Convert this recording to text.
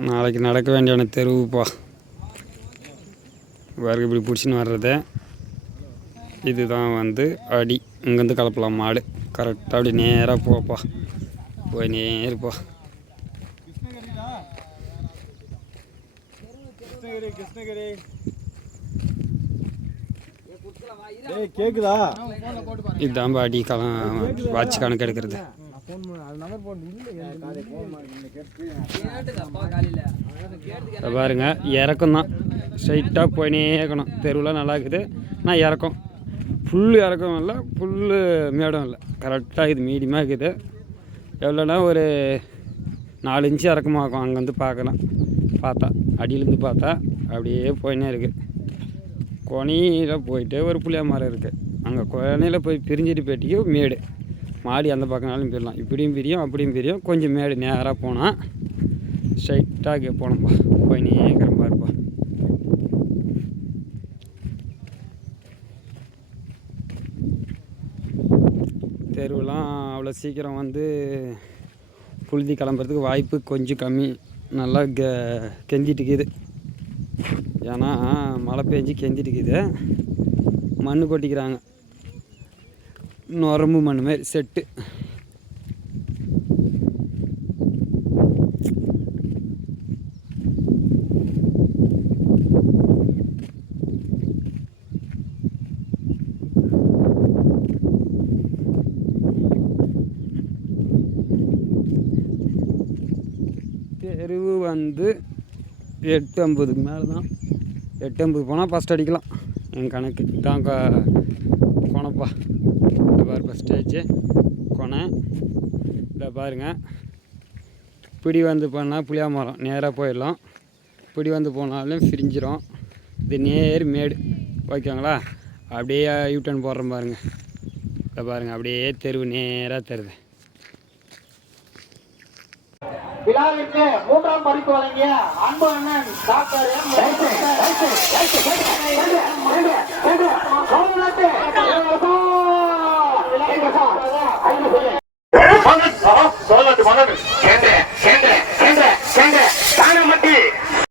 நாளைக்கு நடக்க வேண்டியான தெருவுப்பா. வேறு இப்படி பிடிச்சின்னு வர்றது இதுதான் வந்து அடி. இங்கேருந்து கலப்பலாம் மாடு. கரெக்டாக அப்படி நேராக போப்பா. போய் நேருப்பா. இதுதான் அடி வாட்ச் கணக்கு எடுக்கிறது. பாருங்க இறக்கம் தான். ஸ்ட்ரைட்டாக போயினே இருக்கணும். தெருவில் நல்லா இருக்குது. ஆனால் இறக்கம் ஃபுல்லு இறக்கம் இல்லை, ஃபுல்லு மேடம் இல்லை. கரெக்டாக இது மீடியமாக இருக்குது. எவ்வளோனா ஒரு 4 இன்ச்சு இறக்கமாக இருக்கும். அங்கேருந்து பார்க்கலாம். பார்த்தா அடியிலேருந்து பார்த்தா அப்படியே போயினே இருக்குது. கொனையில் போயிட்டு ஒரு புளியா மரம் இருக்குது. அங்கே கொனையில் போய் பிரிஞ்சிட்டு போயிட்டிக்கு மேடு. மாடி அந்த பக்கம்னாலும் போயிடலாம். இப்படியும் பிரியும் அப்படியும் பிரியும். கொஞ்சம் மேடு நேராக போனால் ஸ்ட்ரைட்டாக போனோம்ப்பா. போய் நேக்கிற மாதிரிப்பா. தெருவெலாம் அவ்வளோ சீக்கிரம் வந்து புழுதி கிளம்புறதுக்கு வாய்ப்பு கொஞ்சம் கம்மி. நல்லா கெஞ்சிட்டுக்குது. ஏன்னா மழை பெஞ்சு கெஞ்சிட்டுக்குது. மண் கொட்டிக்கிறாங்க. நொரம்பு மண் மாதிரி செட்டு. தெருவு வந்து 8:50க்கு மேலே தான். 8:50 போனால் ஃபஸ்ட் அடிக்கலாம். என் கணக்கு தான். கொனைப்பா இந்த பாரு ஃபஸ்ட்டு கொனை. இதை பாருங்க. பிடி வந்து பண்ணால் புளியா மரம் நேராக போயிடலாம். பிடி வந்து போனாலும் பிரிஞ்சிடும். இது நேர் மேடு. ஓகேங்களா? அப்படியே யூட்டன் போடுறோம் பாருங்க. இதை பாருங்கள் அப்படியே தெருவு நேராக தருது. விழாவிற்கு 3ஆம் பரிசு வழங்கிய அன்பு அண்ணன் டாக்டர் எம்